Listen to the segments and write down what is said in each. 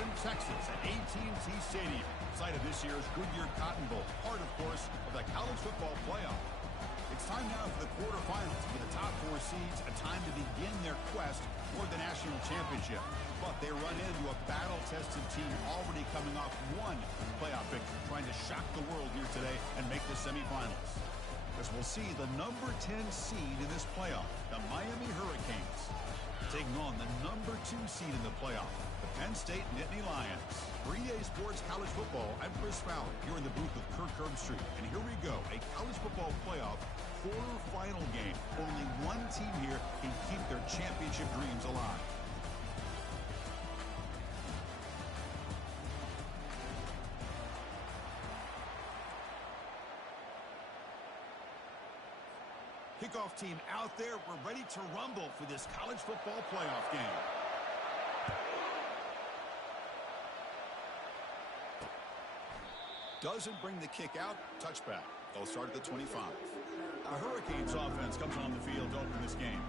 Austin, Texas at AT&T Stadium, site of this year's Goodyear Cotton Bowl, part, of course, of the college football playoff. It's time now for the quarterfinals for the top 4 seeds, a time to begin their quest for the national championship. But they run into a battle-tested team already coming off one playoff victory, trying to shock the world here today and make the semifinals. As we'll see the number 10 seed in this playoff, the Miami Hurricanes, taking on the number 2 seed in the playoff, the Penn State Nittany Lions. For EA Sports College Football, I'm Chris Fowler here in the booth with Kirk Herbstreit. And here we go, a college football playoff quarterfinal game. Only one team here can keep their championship dreams alive. Kickoff team out there. We're ready to rumble for this college football playoff game. Doesn't bring the kick out. Touchback. They'll start at the 25. The Hurricanes offense comes on the field to open this game.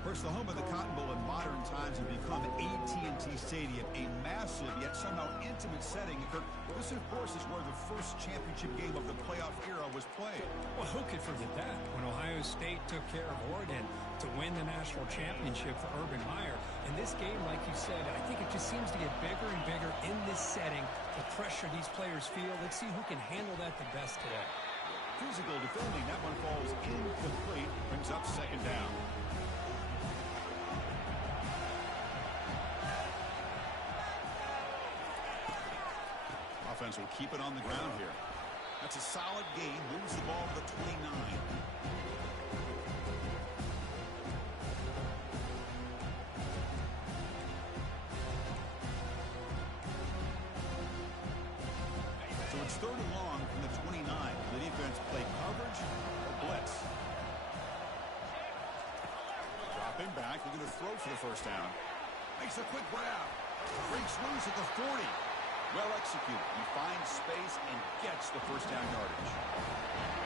First, the home of the Cotton Bowl in modern times has become AT&T Stadium, a massive yet somehow intimate setting. This, of course, is where the first championship game of the playoff era was played. Well, who could forget that? When Ohio State took care of Oregon to win the national championship for Urban Meyer. And this game, like you said, I think it just seems to get bigger and bigger in this setting. The pressure these players feel. Let's see who can handle that the best today. Physical defending. That one falls incomplete. Brings up second down. Offense will keep it on the ground here. That's a solid gain. Moves the ball to the 29. So it's third and long from the 29. The defense play coverage or blitz. Dropping back. They're going to throw for the first down. Makes a quick grab. Breaks loose at the 40. Well executed. He finds space and gets the first down yardage.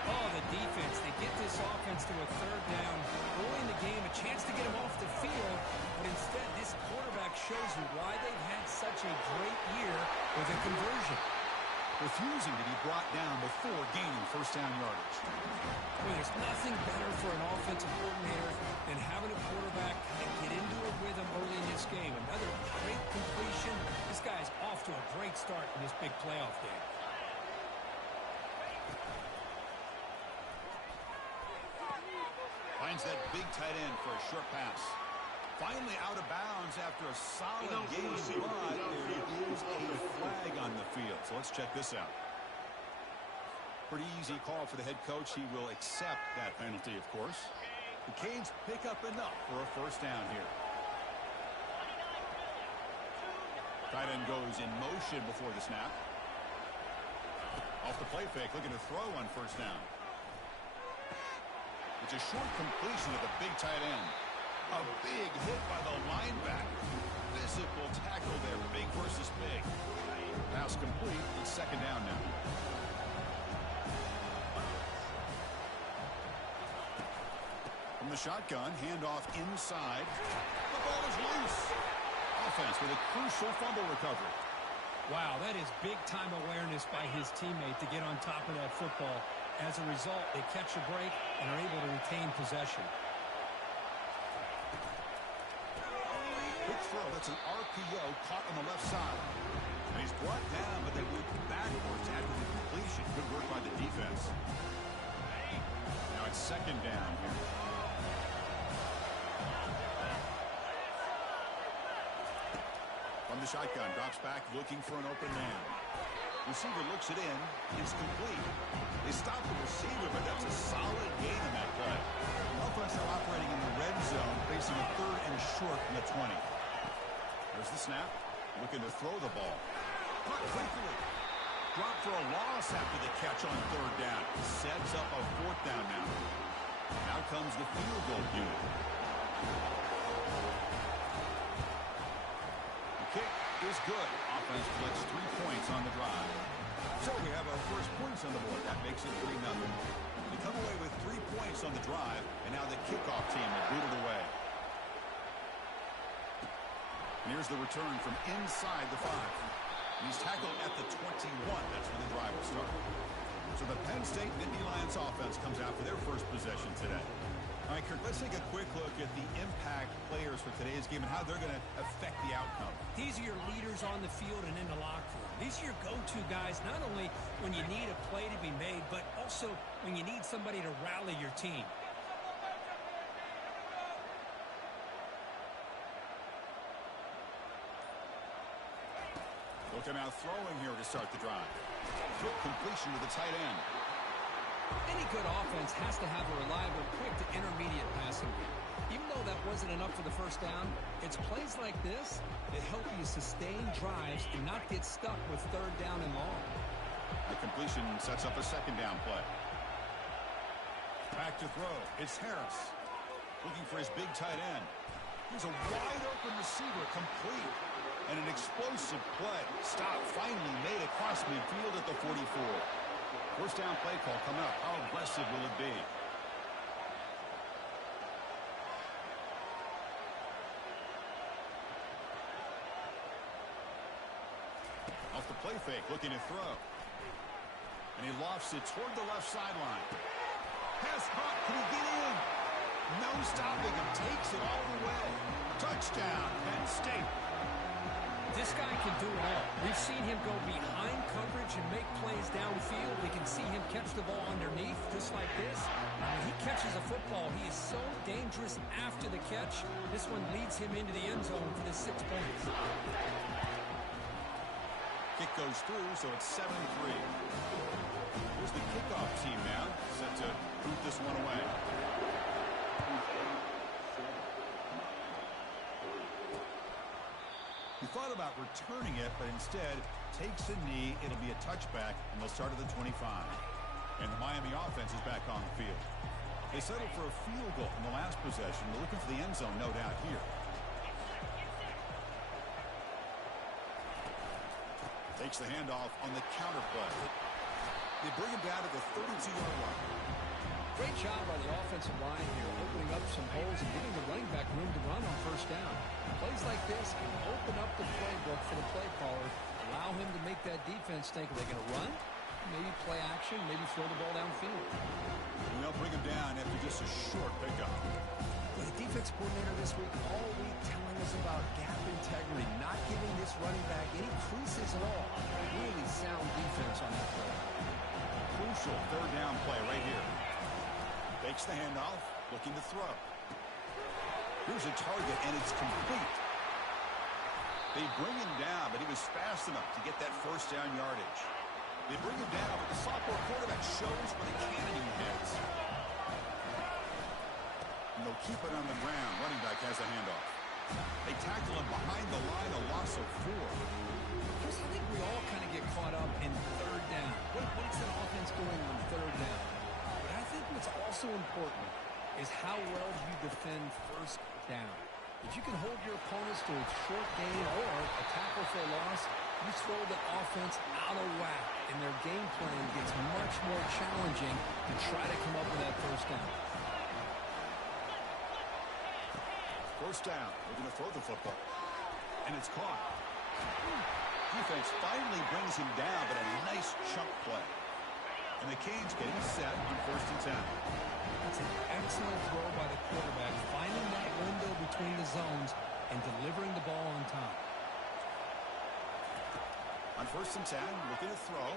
Oh, the defense. They get this offense to a third down. Early in the game, a chance to get him off the field. But instead, this quarterback shows you why they've had such a great year with a conversion. Refusing to be brought down before gaining first down yardage. Well, there's nothing better for an offensive coordinator than having a quarterback and get into a rhythm early in this game. Another great completion. This guy's off to a great start in this big playoff game. Finds that big tight end for a short pass. Finally out of bounds after a solid game, but there is a flag on the field. So let's check this out. Pretty easy call for the head coach. He will accept that penalty, of course. The Canes pick up enough for a first down here. Tight end goes in motion before the snap. Off the play fake, looking to throw on first down. It's a short completion of the big tight end. A big hit by the linebacker. Physical tackle there, big versus big. Pass complete. It's second down now. From the shotgun, handoff inside. The ball is loose. Offense with a crucial fumble recovery. Wow, that is big-time awareness by his teammate to get on top of that football. As a result, they catch a break and are able to retain possession. Quick throw. That's an RPO caught on the left side. And he's brought down, but they moved backwards after the completion. Good work by the defense. Now it's second down here. From the shotgun, drops back, looking for an open man. Receiver looks it in. It's complete. They stop the receiver, but that's a solid gain in that play. Offense now operating in the red zone, facing a third and short from the 20. There's the snap. Looking to throw the ball. Caught quickly. Dropped for a loss after the catch on third down. Sets up a fourth down now. Now comes the field goal unit. The kick is good. Offense collects 3 points on the drive. So we have our first points on the board. That makes it 3-0. They come away with 3 points on the drive, and now the kickoff team will boot it away. And here's Here's the return from inside the 5. He's tackled at the 21. That's where the drive will start. So the Penn State Nittany Lions offense comes out for their first possession today. All right, Kirk, let's take a quick look at the impact players for today's game and how they're going to affect the outcome. These are your leaders on the field and in the locker room. These are your go-to guys, not only when you need a play to be made, but also when you need somebody to rally your team. Look at now throwing here to start the drive. Quick completion to the tight end. Any good offense has to have a reliable, quick to intermediate passing game. Even though that wasn't enough for the first down, it's plays like this that help you sustain drives and not get stuck with third down and long. The completion sets up a second down play. Back to throw. It's Harris. Looking for his big tight end. Here's a wide open receiver, complete. And an explosive play. Stop finally made across midfield at the 44. First down play call coming up. How aggressive will it be? Off the play fake, looking to throw. And he lofts it toward the left sideline. Pass caught. Can he get in? No stopping him. Takes it all the way. Touchdown, Penn State. This guy can do it all. We've seen him go behind coverage and make plays downfield. We can see him catch the ball underneath just like this. When he catches a football, he is so dangerous after the catch. This one leads him into the end zone for the 6 points. Kick goes through, so it's 7-3. Here's the kickoff team now, set to boot this one away. He thought about returning it, but instead takes a knee. It'll be a touchback, and they'll start at the 25. And the Miami offense is back on the field. They settled for a field goal in the last possession. They're looking for the end zone, no doubt, here. Takes the handoff on the counter play. They bring him down to the 32-yard line. Great job by the offensive line here, opening up some holes and giving the running back room to run on first down. Plays like this can open up the playbook for the play caller, allow him to make that defense think, are they going to run? Maybe play action, maybe throw the ball downfield. And they'll bring him down after just a short pickup. The defense coordinator this week all week telling us about gap integrity, not giving this running back any creases at all. Really sound defense on that play. Crucial third down play right here. Takes the handoff, looking to throw. Here's a target, and it's complete. They bring him down, but he was fast enough to get that first down yardage. They bring him down, but the sophomore quarterback shows where the cannon heads. And they'll keep it on the ground. Running back has a handoff. They tackle him behind the line, a loss of 4. Chris, I think we all kind of get caught up in third down. What's an offense doing on third down? But I think what's also important is how well you defend first down. If you can hold your opponents to a short gain or a tackle for a loss, you throw the offense out of whack, and their game plan gets much more challenging to try to come up with that first down. First down. They're going to throw the football. And it's caught. Defense finally brings him down, but a nice chunk play. And the Canes getting set on 1st and 10. That's an excellent throw by the quarterback, finding that window between the zones and delivering the ball on time. On 1st and 10, looking to throw.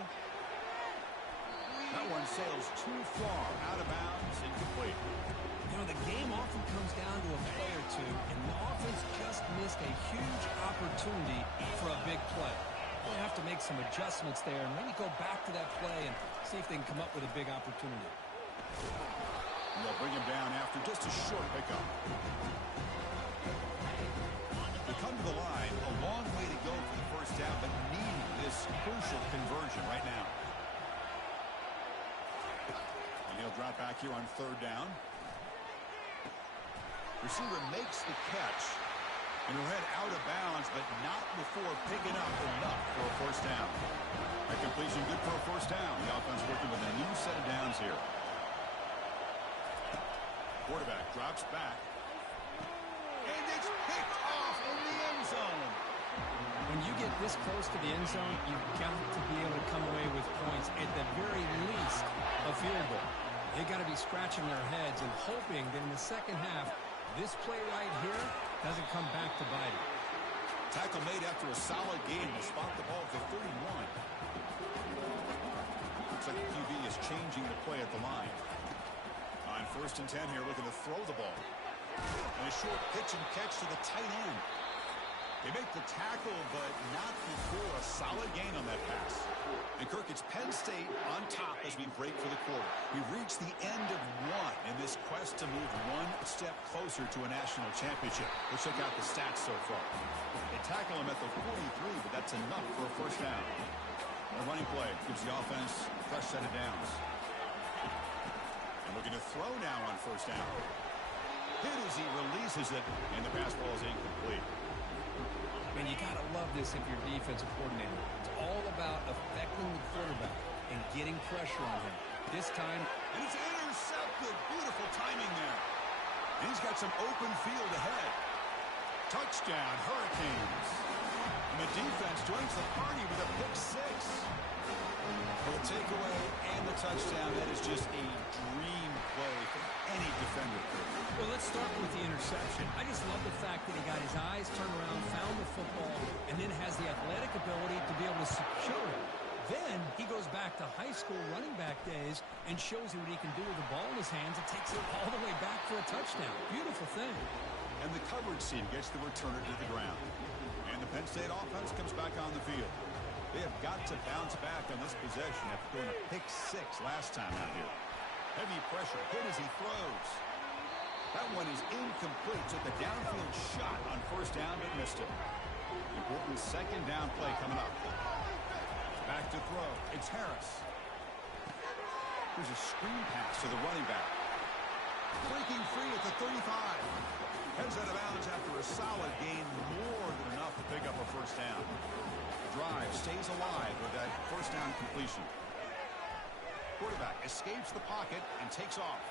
That one sails too far, out of bounds, incomplete. You know, the game often comes down to a play or two, and the offense just missed a huge opportunity for a big play. They'll have to make some adjustments there and maybe go back to that play and see if they can come up with a big opportunity. And they'll bring him down after just a short pickup. They come to the line, a long way to go for the first down, but need this crucial conversion right now. And he'll drop back here on 3rd down. Receiver makes the catch, and he'll head out of bounds, but not before picking up enough for a first down. That completion good for a first down. The offense working with a new set of downs here. Quarterback drops back, and it's picked off in the end zone. when you get this close to the end zone, you've got to be able to come away with points, at the very least a field goal. They've got to be scratching their heads and hoping that in the second half, this play right here doesn't come back to bite it. Tackle made after a solid gain to spot the ball at the 31. Looks like the QB is changing the play at the line. On 1st and 10 here, looking to throw the ball. And a short pitch and catch to the tight end. They make the tackle, but not before a solid gain on that pass. And Kirk, it's Penn State on top as we break for the quarter. We've reached the end of one in this quest to move one step closer to a national championship. Let's check out the stats so far. They tackle him at the 43, but that's enough for a first down. A running play gives the offense a fresh set of downs. And looking to throw now on 1st down. Hit as he releases it, and the pass ball is incomplete. And you got to love this if you're defensive coordinator. It's all about affecting the quarterback and getting pressure on him. This time, and it's intercepted. Beautiful timing there. And he's got some open field ahead. Touchdown, Hurricanes. And the defense joins the party with a pick 6. For the takeaway and the touchdown, that is just a dream play for any defender. Well, let's start with the interception. I just love the fact that he got his eyes turned around, found the football, and then has the athletic ability to be able to secure it. Then he goes back to high school running back days and shows you what he can do with the ball in his hands and takes it all the way back for a touchdown. Beautiful thing. And the coverage team gets the returner to the ground. And the Penn State offense comes back on the field. They have got to bounce back on this possession after throwing a pick 6 last time out here. Heavy pressure, hit as he throws. That one is incomplete. Took a downfield shot on 1st down, but missed it. Important 2nd down play coming up. Back to throw. It's Harris. Here's a screen pass to the running back. Breaking free at the 35. Heads out of bounds after a solid gain, more than enough to pick up a 1st down. The drive stays alive with that 1st down completion. Quarterback escapes the pocket and takes off.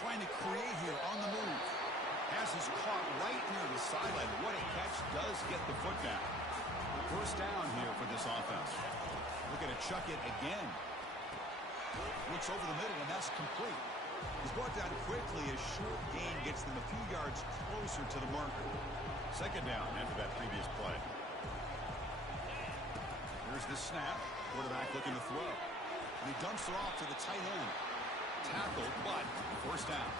Trying to create here on the move. Pass is caught right near the sideline. What a catch, does get the foot down. 1st down here for this offense. Looking to chuck it again. Looks over the middle, and that's complete. He's brought down quickly. A short gain gets them a few yards closer to the marker. 2nd down after that previous play. Here's the snap. Quarterback looking to throw. And he dumps it off to the tight end. Tackled, but 1st down.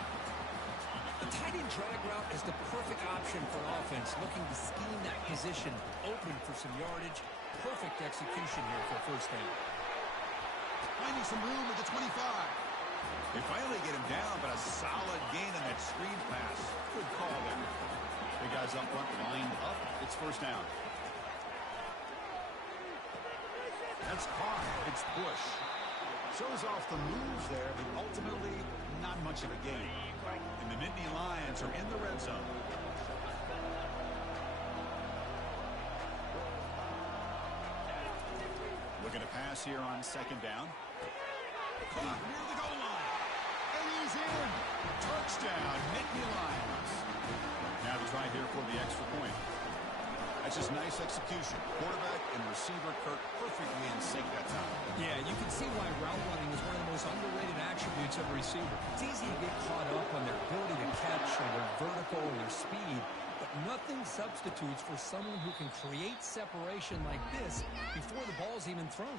The tight end drag route is the perfect option for offense, looking to scheme that position open for some yardage. Perfect execution here for 1st down. Finding some room at the 25. They finally get him down, but a solid gain on that screen pass. Good call there. The guys up front lined up. It's 1st down. That's caught. It's Bush. Shows off the moves there, but ultimately not much of a gain. And the Nittany Lions are in the red zone. Looking to pass here on 2nd down. Caught near the goal line. And he's in. Touchdown, Nittany Lions. Now to try here for the extra point. That's just nice execution. Quarterback and receiver Kirk perfectly in sync that time. Yeah, you can see why route running is one of the most underrated attributes of a receiver. It's easy to get caught up on their ability to catch or their vertical or their speed, but nothing substitutes for someone who can create separation like this before the ball's even thrown.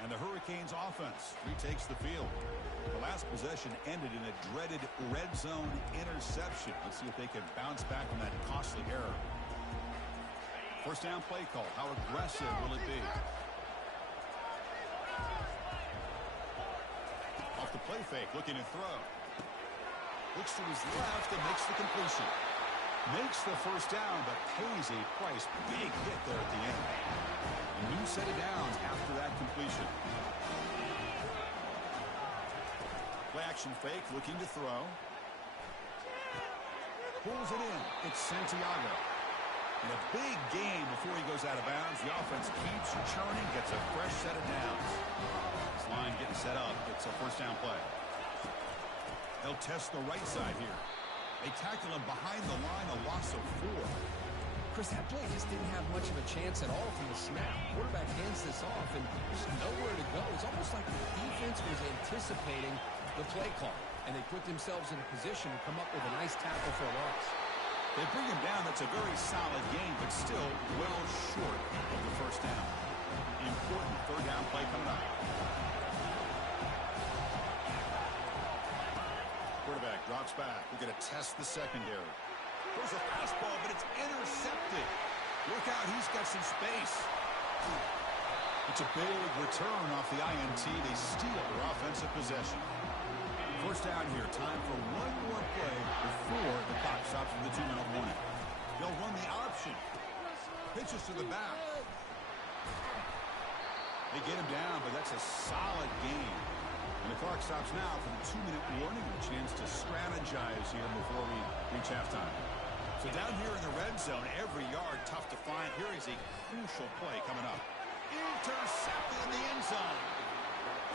And the Hurricanes offense retakes the field. The last possession ended in a dreaded red zone interception. Let's see if they can bounce back from that costly error. 1st down play call. How aggressive will it be? Off the play fake, looking to throw. Looks to his left and makes the completion. Makes the 1st down, but pays a price. Big hit there at the end. A new set of downs after that completion. Play action fake, looking to throw. Pulls it in. It's Santiago. And a big game before he goes out of bounds. The offense keeps churning, gets a fresh set of downs. This line getting set up. It's a 1st down play. They'll test the right side here. They tackle him behind the line, a loss of 4. Chris, that play just didn't have much of a chance at all from the snap. Quarterback hands this off, and there's nowhere to go. It's almost like the defense was anticipating the play call, and they put themselves in a position to come up with a nice tackle for a loss. They bring him down. That's a very solid game, but still well short of the first down. Important third down play coming up. Quarterback drops back. We're going to test the secondary. There's a fastball, but it's intercepted. Look out, he's got some space. It's a big return off the INT. They steal their offensive possession. First down here. Time for one more play before the clock stops with the 2-minute warning. They'll run the option. Pitches to the back. They get him down, but that's a solid game. And the clock stops now for the 2-minute warning. A chance to strategize here before we reach halftime. So down here in the red zone, every yard tough to find. Here is a crucial play coming up. Intercepted in the end zone.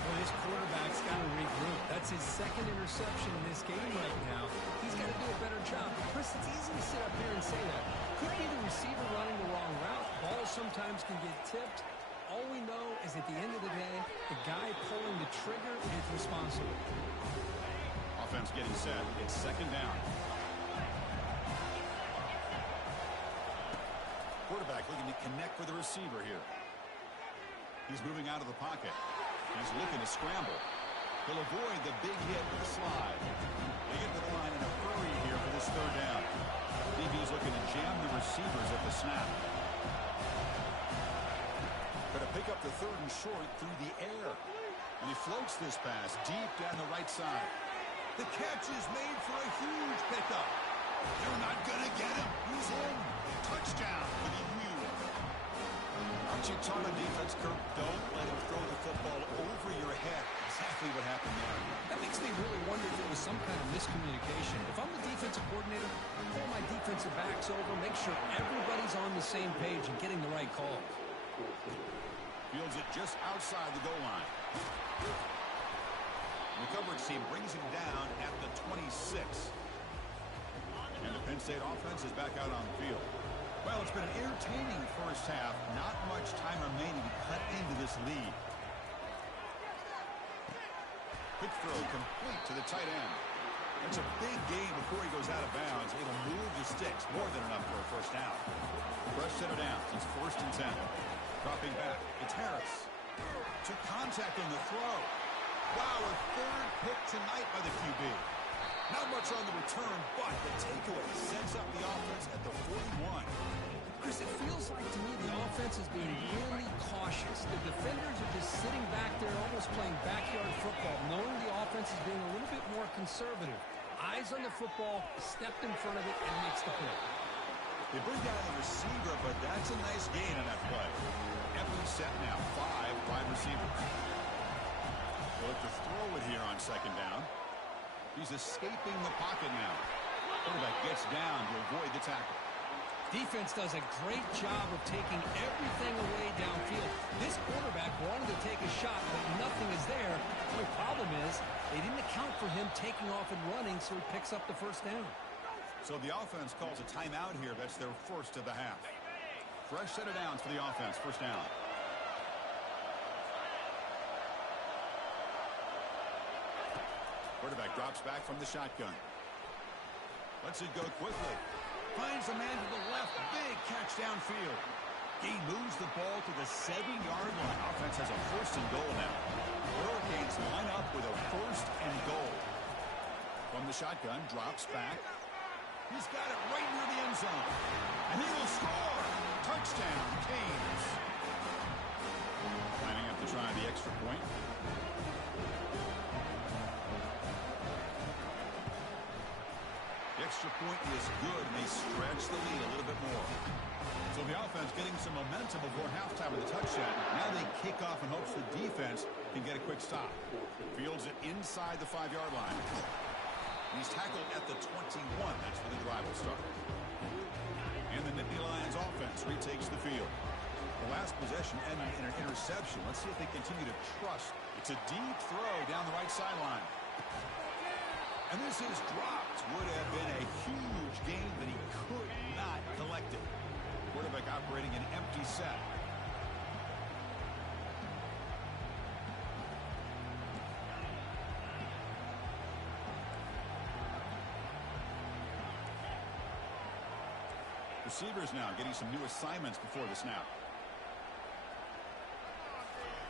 Well, this quarterback's got to regroup. That's his second interception in this game right now. He's got to do a better job. Chris, it's easy to sit up here and say that. Could be the receiver running the wrong route. Balls sometimes can get tipped. All we know is at the end of the day, the guy pulling the trigger is responsible. Offense getting set. It's second down. Quarterback looking to connect with the receiver here. He's moving out of the pocket. He's looking to scramble. He'll avoid the big hit with the slide. They get to the line in a hurry here for this third down. DB's looking to jam the receivers at the snap. Going to pick up the third and short through the air. And he floats this pass deep down the right side. The catch is made for a huge pickup. They're not going to get him. He's in. Touchdown for the U. Aren't you taught on defense, Kirk? Don't let him throw the football over your head. Exactly what happened there. That makes me really wonder if it was some kind of miscommunication. If I'm the defensive coordinator, I pull my defensive backs over, make sure everybody's on the same page and getting the right call. Fields it just outside the goal line. The coverage team brings him down at the 26. And the Penn State offense is back out on the field. Well, it's been an entertaining first half. Not much time remaining to cut into this lead. Quick throw complete to the tight end. It's a big game before he goes out of bounds. It'll move the sticks more than enough for a first down. Fresh center down. It's 1st and 10. Dropping back. It's Harris. Took contact on the throw. Wow, a third pick tonight by the QB. Not much on the return, but the takeaway sets up the offense at the 41. Chris, it feels like to me the offense is being really cautious. The defenders are just sitting back there almost playing backyard football, knowing the offense is being a little bit more conservative. Eyes on the football, stepped in front of it, and makes the play. They bring down the receiver, but that's a nice gain on that play. Empty set now, five receivers. They'll look to throw it here on second down. He's escaping the pocket now. Quarterback gets down to avoid the tackle. Defense does a great job of taking everything away downfield. This quarterback wanted to take a shot, but nothing is there. The problem is they didn't account for him taking off and running, so he picks up the first down. So the offense calls a timeout here. That's their first of the half. Fresh set of downs for the offense. First down. Quarterback drops back from the shotgun. Lets it go quickly. Finds a man to the left. Big catch downfield. He moves the ball to the 7-yard line. Offense has a 1st and goal now. Hurricanes line up with a 1st and goal. From the shotgun, drops back. He's got it right near the end zone. And he will score. Touchdown, Canes. Lining up to try the extra point. The extra point is good, and they stretch the lead a little bit more. So the offense getting some momentum before halftime with a touchdown. Now they kick off in hopes the defense can get a quick stop. Fields it inside the 5-yard line. He's tackled at the 21. That's where the drive will start. And the Nittany Lions offense retakes the field. The last possession ended in an interception. Let's see if they continue to trust. It's a deep throw down the right sideline. And this is dropped. Would have been a huge game, but he could not collect it. operating an empty set. Receivers now getting some new assignments before the snap.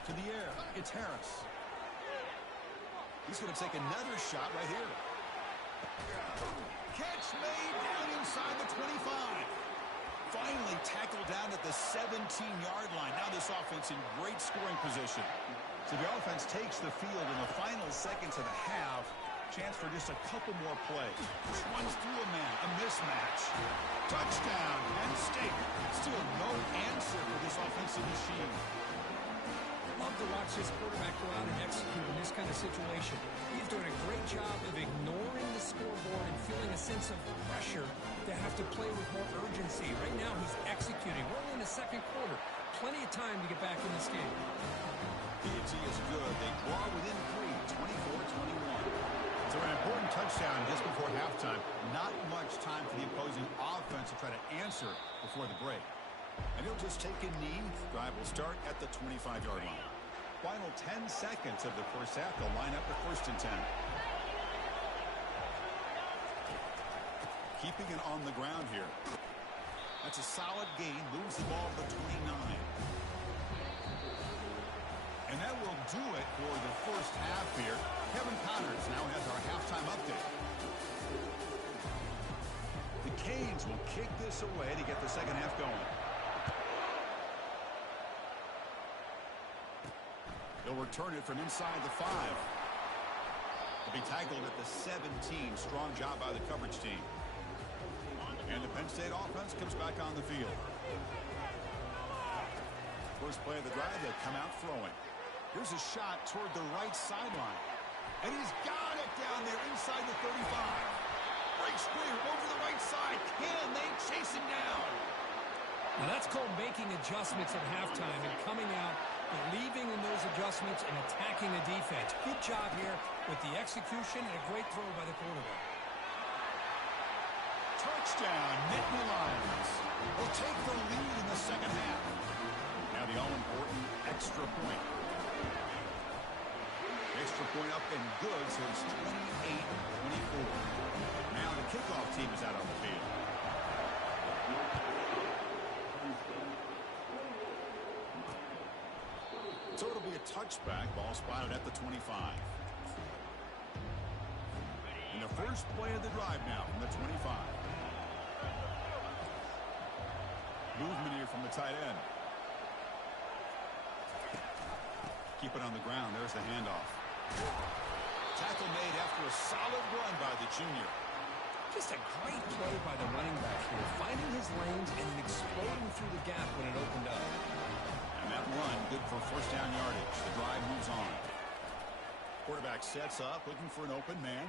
To the air, it's Harris. He's going to take another shot right here. Catch made down inside the 25. Finally tackled down at the 17-yard line. Now this offense in great scoring position. So the offense takes the field in the final seconds of the half. Chance for just a couple more plays. Just runs through a man, a mismatch. Touchdown, Penn State. Still no answer for this offensive machine. Love to watch this quarterback go out and execute in this kind of situation. He's doing a great job of ignoring the scoreboard and feeling a sense of pressure to have to play with more urgency. Right now, he's executing. We're only in the second quarter. Plenty of time to get back in this game. P&T is good. They draw within 3, 24-21. So an important touchdown just before halftime. Not much time for the opposing offense to try to answer before the break. And he'll just take a knee. Drive will start at the 25-yard line. Final 10 seconds of the first half. They'll line up for 1st and 10. Keeping it on the ground here. That's a solid gain. Moves the ball to the 29. And that will do it for the first half here. Kevin Connors now has our halftime update. The Canes will kick this away to get the second half going. They'll return it from inside the 5. They'll be tackled at the 17. Strong job by the coverage team. And the Penn State offense comes back on the field. First play of the drive, they'll come out throwing. Here's a shot toward the right sideline. And he's got it down there inside the 35. Breaks clear over the right side. Can they chase him down? Now that's called making adjustments at halftime and coming out, believing in those adjustments and attacking the defense. Good job here with the execution and a great throw by the quarterback. Touchdown, Nittany Lions. Will take the lead in the second half. Now the all-important extra point. Extra point up and good, so it's 28-24. Now the kickoff team is out on the field. So it'll be a touchback. Ball spotted at the 25. And the first play of the drive now from the 25. Movement here from the tight end. Keep it on the ground. There's the handoff. Tackle made after a solid run by the junior. Just a great play by the running back here, finding his lanes and then exploding through the gap when it opened up. And that run, good for first down yardage. The drive moves on. Quarterback sets up, looking for an open man.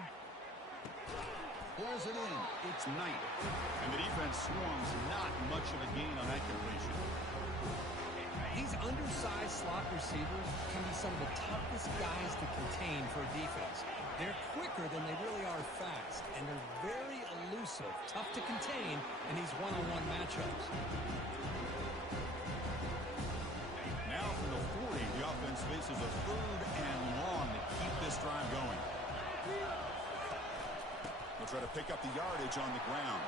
Pulls it in. It's Knight. And the defense swarms. Not much of a gain on that completion. These undersized slot receivers can be some of the toughest guys to contain for a defense. They're quicker than they really are fast, and they're very elusive, tough to contain in these one-on-one matchups. Now from the 40, the offense faces a 3rd and long to keep this drive going. They'll try to pick up the yardage on the ground.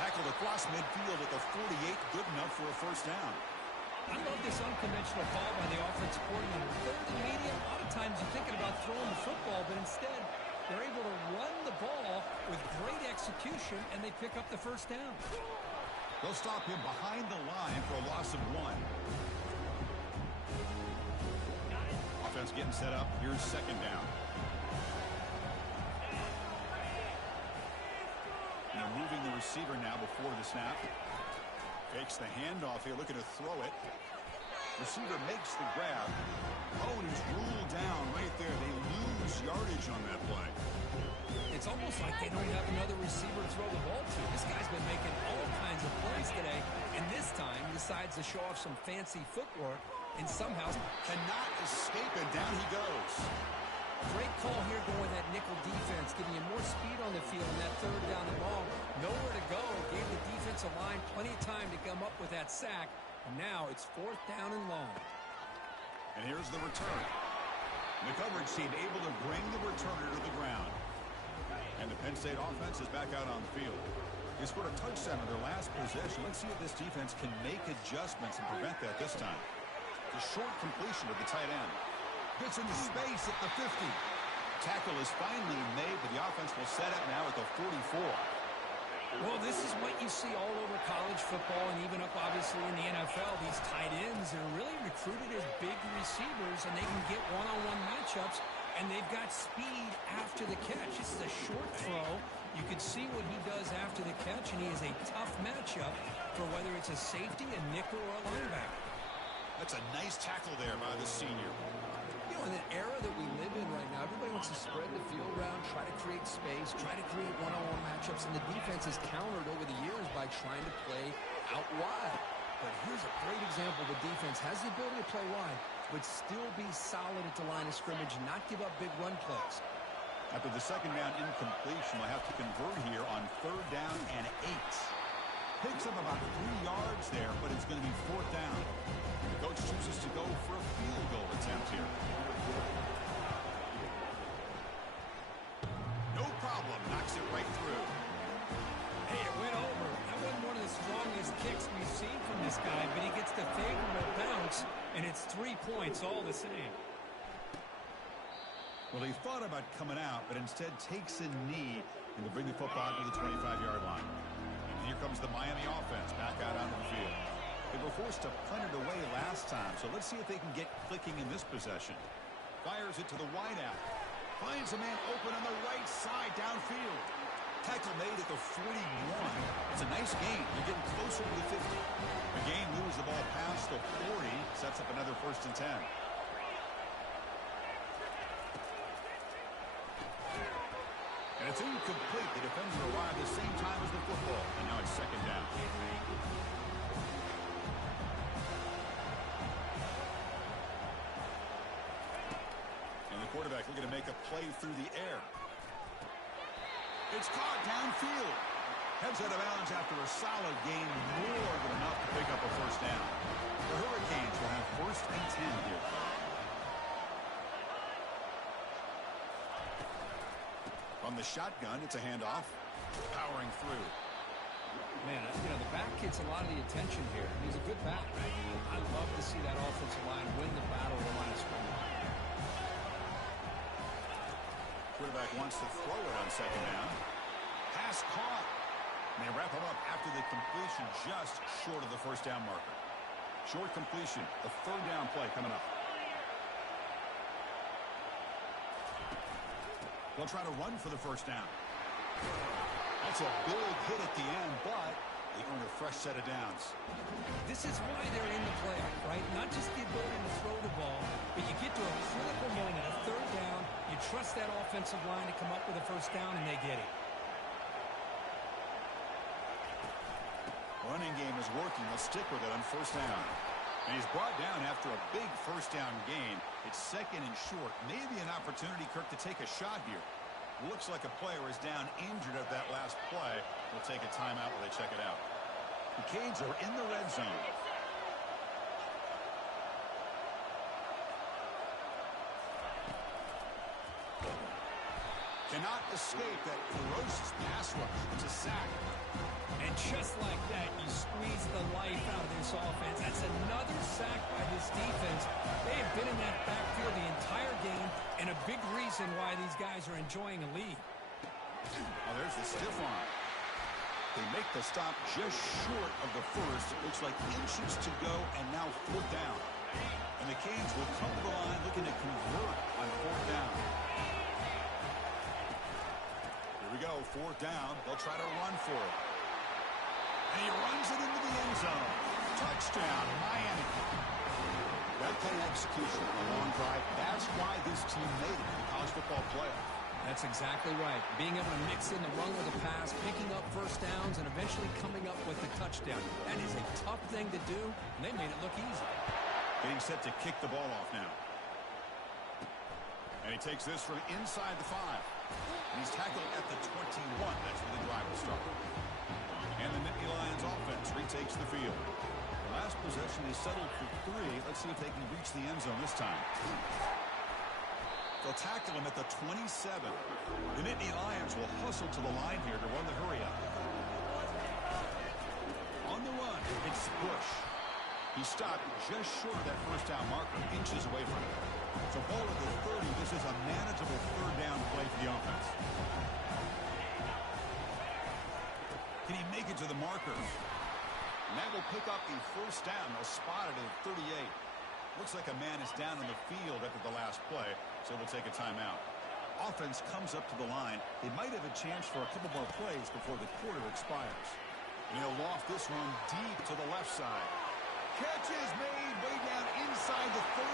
Tackled across midfield at the 48, good enough for a first down. I love this unconventional call by the offensive coordinator. 3rd and medium, a lot of times you're thinking about throwing the football, but instead they're able to run the ball with great execution, and they pick up the first down. They'll stop him behind the line for a loss of 1. Offense getting set up. Here's second down. And they're moving the receiver now before the snap. Fakes the handoff here, looking to throw it. Receiver makes the grab. Oh, and he's ruled down right there. They lose yardage on that play. It's almost like they don't have another receiver to throw the ball to. This guy's been making all kinds of plays today, and this time decides to show off some fancy footwork and somehow cannot escape it. Down he goes. Great call here going that nickel defense, giving you more speed on the field in that 3rd down and long. Nowhere to go, gave the defense offensive line plenty of time to come up with that sack. And now it's 4th down and long. And here's the return. The coverage team able to bring the returner to the ground. And the Penn State offense is back out on the field. They scored a touchdown on their last possession. Let's see if this defense can make adjustments and prevent that this time. The short completion of the tight end. Gets into space at the 50. Tackle is finally made, but the offense will set up now at the 44. Well, this is what you see all over college football and even up, obviously, in the NFL. These tight ends are really recruited as big receivers, and they can get one-on-one matchups, and they've got speed after the catch. This is a short throw. You can see what he does after the catch, and he is a tough matchup for whether it's a safety, a nickel, or a linebacker. That's a nice tackle there by the senior. You know, in the era that we live in right now, everybody wants to spread the field around, try to create space, try to create one-on-one matchups, and the defense has countered over the years by trying to play out wide. But here's a great example. The defense has the ability to play wide, but still be solid at the line of scrimmage, not give up big run plays. After the second down incompletion, we'll have to convert here on 3rd down and 8. Picks up about 3 yards there, but it's going to be 4th down. The coach chooses to go for a field goal attempt here. No problem. Knocks it right through. Hey, it went over. That wasn't one of the strongest kicks we've seen from this guy, but he gets the favorable bounce, and it's 3 points all the same. Well, he thought about coming out, but instead takes a knee and to bring the football to the 25-yard line. And here comes the Miami offense back out onto the field. They were forced to punt it away last time, so let's see if they can get clicking in this possession. Fires it to the wideout. Finds a man open on the right side downfield. Tackle made at the 41. It's a nice gain. You're getting closer to the 50. The gain moves the ball past the 40, sets up another 1st and 10. And it's incomplete. The defender arrived at the same time as the football, and now it's 2nd down. And the quarterback looking to make a play through the air. It's caught downfield. Heads out of bounds after a solid gain, more than enough to pick up a 1st down. The Hurricanes will have 1st and 10 here. On the shotgun, it's a handoff. Powering through. Man, you know, the back gets a lot of the attention here. He's a good back. I love to see that offensive line win the battle of the line of scrimmage. Quarterback wants to throw it on 2nd down. Pass caught. And they wrap him up after the completion just short of the 1st down marker. Short completion. The 3rd down play coming up. They'll try to run for the 1st down. That's a big hit at the end, but they earn a fresh set of downs. This is why they're in the playoff, right? Not just the ability to throw the ball, but you get to a critical moment, a 3rd down. You trust that offensive line to come up with a 1st down, and they get it. Running game is working. They'll stick with it on 1st down. And he's brought down after a big 1st down gain. It's 2nd and short. Maybe an opportunity, Kirk, to take a shot here. Looks like a player is down injured at that last play. We'll take a timeout while they check it out. The Canes are in the red zone. Cannot escape that ferocious pass rush. It's a sack. And just like that, you squeeze the life out of this offense. That's another sack by this defense. They have been in that backfield the entire game, and a big reason why these guys are enjoying a lead. Oh, there's the stiff arm. They make the stop just short of the 1st. It looks like inches to go, and now 4th down. And the Canes will come to the line looking to convert on 4th down. Here we go, 4th down. They'll try to run for it. And he runs it into the end zone. Touchdown, Miami. That kind of execution on a long drive, that's why this team made it in the college football playoff. That's exactly right. Being able to mix in the run with the pass, picking up 1st downs, and eventually coming up with the touchdown. That is a tough thing to do, and they made it look easy. Getting set to kick the ball off now. And he takes this from inside the 5. And he's tackled at the 21. That's where the drive will start. And the Nittany Lions takes the field. The last possession, they settled for 3. Let's see if they can reach the end zone this time. They'll tackle him at the 27. The Nittany Lions will hustle to the line here to run the hurry up. On the run, it's Bush. He stopped just short of that first down marker, inches away from it. So ball at the 30, this is a manageable third down play for the offense. Can he make it to the marker? And that will pick up the first down. They'll spot it at 38. Looks like a man is down on the field after the last play, so we'll take a timeout. Offense comes up to the line. They might have a chance for a couple more plays before the quarter expires. And he'll loft this one deep to the left side. Catch is made way down inside the 30.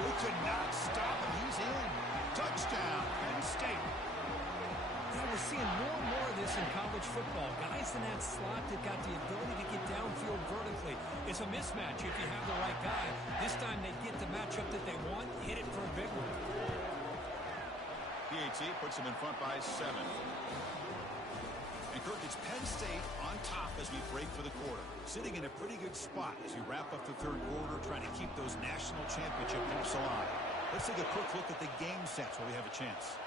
Who could not stop him? He's in. Touchdown, Penn State. Now we're seeing more and more of this in college football. Guys in that slot that got the ability to get downfield vertically. It's a mismatch if you have the right guy. This time they get the matchup that they want, hit it for a big one. PAT puts them in front by 7. And Kirk, it's Penn State on top as we break for the quarter. Sitting in a pretty good spot as we wrap up the third quarter, trying to keep those national championship hopes alive. Let's take a quick look at the game sets where we have a chance.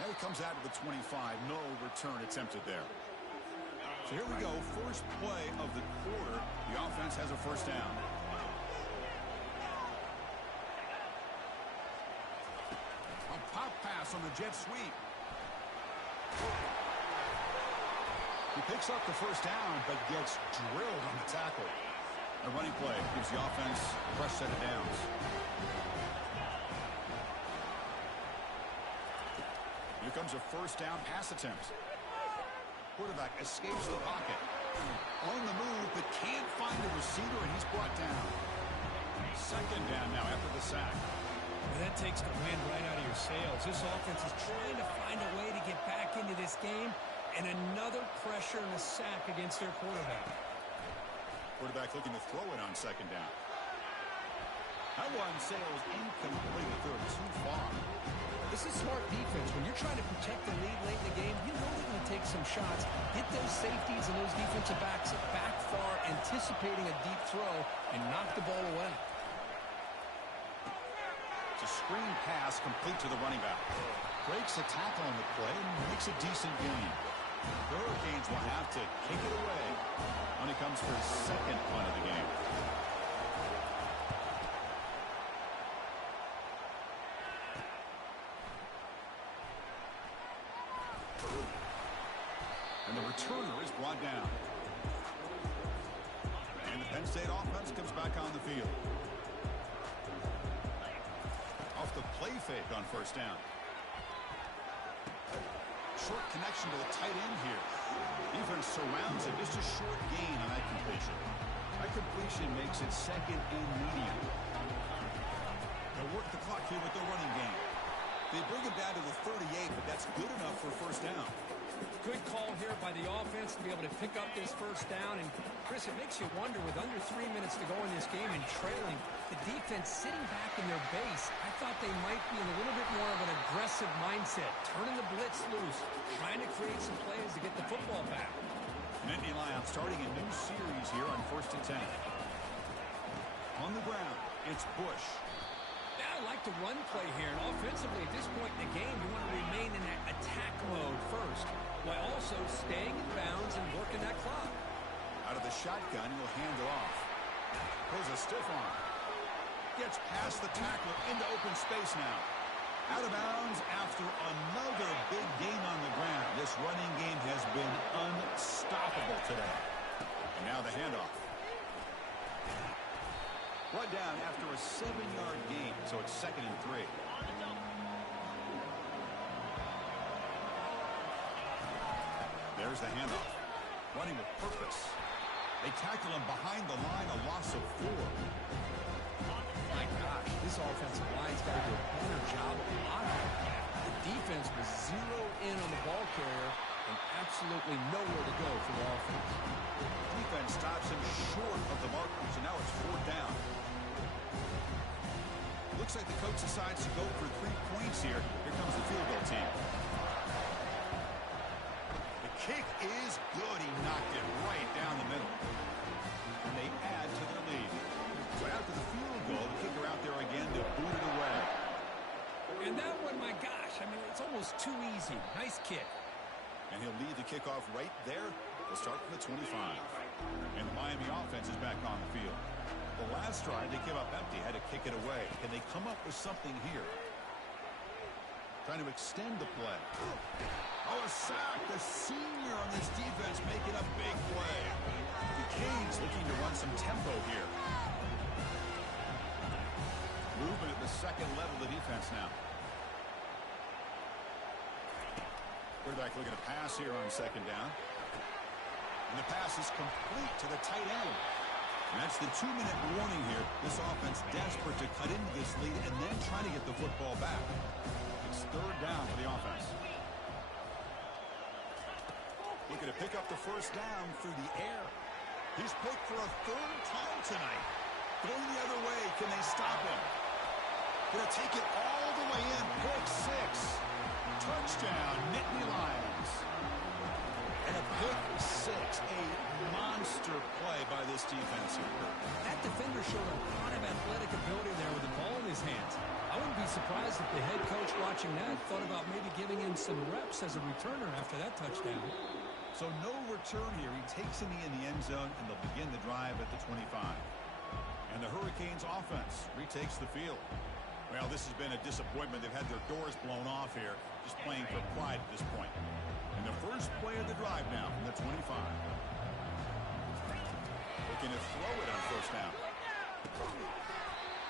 Now he comes out to the 25. No return attempted there. So here we go. First play of the quarter. The offense has a first down. A pop pass on the jet sweep. He picks up the first down, but gets drilled on the tackle. A running play gives the offense a fresh set of downs. Here comes a first down pass attempt. Quarterback escapes the pocket. On the move, but can't find a receiver, and he's brought down. Second down now after the sack. Well, that takes the wind right out of your sails. This offense is trying to find a way to get back into this game, and another pressure and a sack against their quarterback. Quarterback looking to throw it on second down. That one sails incomplete. They threw it too far. This is smart defense. When you're trying to protect the lead late in the game, you know they're going to take some shots. Get those safeties and those defensive backs back far, anticipating a deep throw, and knock the ball away. It's a screen pass complete to the running back. Breaks a tackle on the play and makes a decent gain. The Hurricanes will have to kick it away when he comes for his second punt of the game. And the returner is brought down. And the Penn State offense comes back on the field. Off the play fake on first down. Short connection to the tight end here. Defense surrounds it. Just a short gain on that completion. That completion makes it second and medium. They'll work the clock here with their running game. They bring it down to the 38, but that's good enough for a first down. Good call here by the offense to be able to pick up this first down. And, Chris, it makes you wonder, with under 3 minutes to go in this game and trailing, the defense sitting back in their base, I thought they might be in a little bit more of an aggressive mindset, turning the blitz loose, trying to create some plays to get the football back. Nittany Lions starting a new series here on 1st and 10. On the ground, it's Bush. I like the run play here, and offensively at this point in the game, you want to remain in that attack mode first, while also staying in bounds and working that clock. Out of the shotgun, he'll hand it off. Pulls a stiff arm. Gets past the tackler into open space now. Out of bounds after another big gain on the ground. This running game has been unstoppable today. And now the handoff. Brought down after a 7-yard gain, so it's 2nd and 3. There's the handoff. Running with purpose. They tackle him behind the line, a loss of 4. My gosh, this offensive line's got to do a better job of blocking. The defense was zeroed in on the ball carrier and absolutely nowhere to go for the offense. Defense stops him short of the marker, so now it's 4th down. Looks like the coach decides to go for 3 points here. Here comes the field goal team. The kick is good. He knocked it right down the middle. And they add to their lead. So after the field goal, the kicker out there again to boot it away. And that one, my gosh, I mean, it's almost too easy. Nice kick. And he'll lead the kickoff right there. They'll start from the 25. And the Miami offense is back on the field. The last drive, they came up empty, had to kick it away. Can they come up with something here? Trying to extend the play. Oh, a sack. The senior on this defense making a big play. The Canes looking to run some tempo here. Movement at the second level of the defense now. Quarterback looking to pass here on second down. And the pass is complete to the tight end. And that's the 2-minute warning here. This offense desperate to cut into this lead and then trying to get the football back. It's third down for the offense. Looking to pick up the first down through the air. He's picked for a third time tonight. Going the other way. Can they stop him? Gonna take it all the way in. Pick six. Touchdown, Nittany Lions. And a pick six. A monster play by this defense here. That defender showed a lot of athletic ability there with the ball in his hands. I wouldn't be surprised if the head coach watching that thought about maybe giving him some reps as a returner after that touchdown. So no return here. He takes a knee in the end zone, and they'll begin the drive at the 25. And the Hurricanes offense retakes the field. Well, this has been a disappointment. They've had their doors blown off here, just playing for pride at this point. And the first play of the drive now from the 25. Looking to throw it on first down.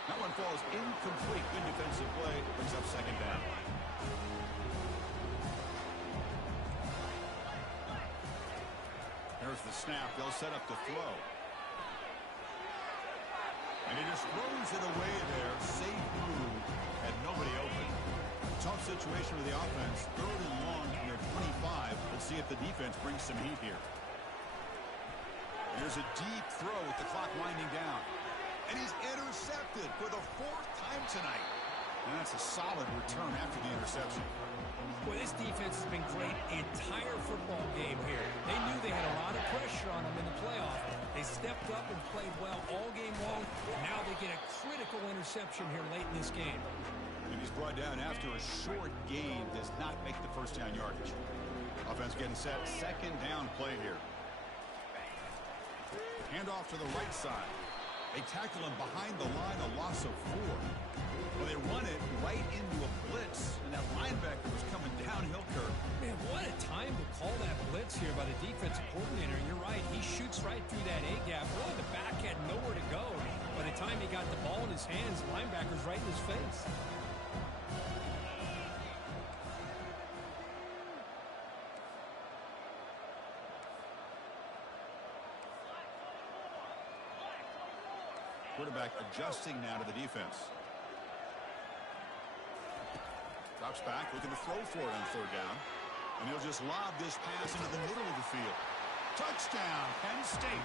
That one falls incomplete. Good defensive play. Brings up second down. There's the snap. They'll set up the throw. And he just throws it away there. Safe move. Had nobody open. Tough situation with the offense. Third and long from their 25. Let's see if the defense brings some heat here. There's a deep throw with the clock winding down. And he's intercepted for the fourth time tonight. And that's a solid return after the interception. Well, this defense has been great the entire football game here. They knew they had a lot of pressure on them in the playoff. They stepped up and played well all game long. And now they get a critical interception here late in this game. And he's brought down after a short gain. Does not make the first down yardage. Offense getting set. Second down play here. Hand off to the right side. They tackle him behind the line, a loss of 4. Well, they run it right into a blitz, and that linebacker was coming downhill, Kirk. Man, what a time to call that blitz here by the defensive coordinator. You're right, he shoots right through that A-gap. Really, the back had nowhere to go. By the time he got the ball in his hands, the linebacker's right in his face. Quarterback adjusting now to the defense. Drops back, looking to throw for it on third down. And he'll just lob this pass into the middle of the field. Touchdown, Penn State.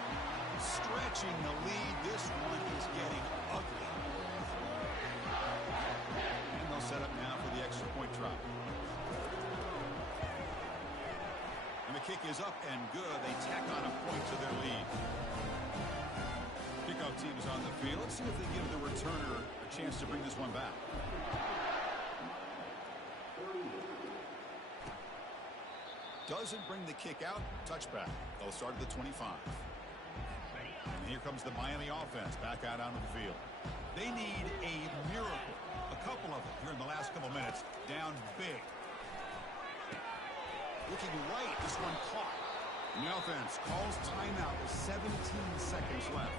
Stretching the lead. This one is getting ugly. And they'll set up now for the extra point drop. And the kick is up and good. They tack on a point to their lead. Kickoff team is on the field. Let's see if they give the returner a chance to bring this one back. Doesn't bring the kick out. Touchback. They'll start at the 25. And here comes the Miami offense back out onto the field. They need a miracle. A couple of them here in the last couple minutes. Down big. Looking right. This one caught. And the offense calls timeout with 17 seconds left.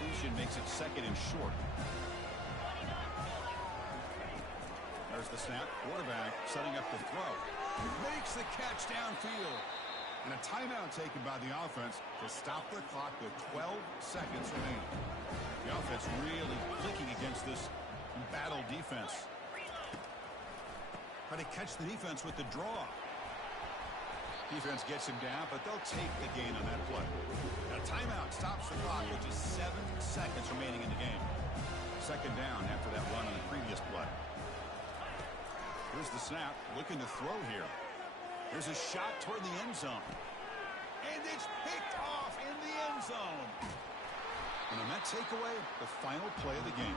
Completion makes it second and short. There's the snap. Quarterback setting up the throw. Makes the catch downfield. And a timeout taken by the offense to stop the clock with 12 seconds remaining. The offense really clicking against this embattled defense. Try to catch the defense with the draw. Defense gets him down, but they'll take the gain on that play. A timeout stops the clock with just 7 seconds remaining in the game. Second down after that run on the previous play. Here's the snap, looking to throw here. There's a shot toward the end zone. And it's picked off in the end zone. And on that takeaway, the final play of the game.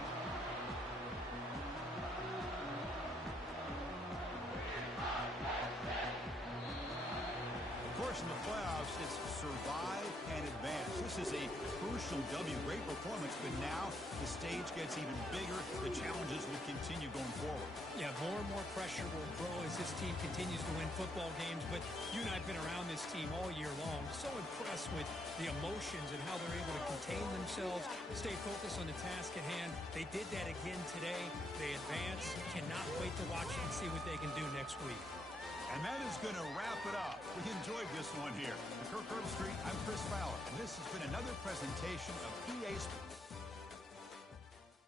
Of course, in the playoffs, it's survive and advance. This is a crucial W. Great performance, but now the stage gets even bigger. The challenges will continue going forward. Yeah, more and more pressure will grow as this team continues to win football games. But you and I have been around this team all year long. So impressed with the emotions and how they're able to contain themselves, stay focused on the task at hand. They did that again today. They advance. Cannot wait to watch and see what they can do next week. And that is going to wrap it up. We enjoyed this one here. For Kirk Herbstreit, I'm Chris Fowler. And this has been another presentation of EA Sports.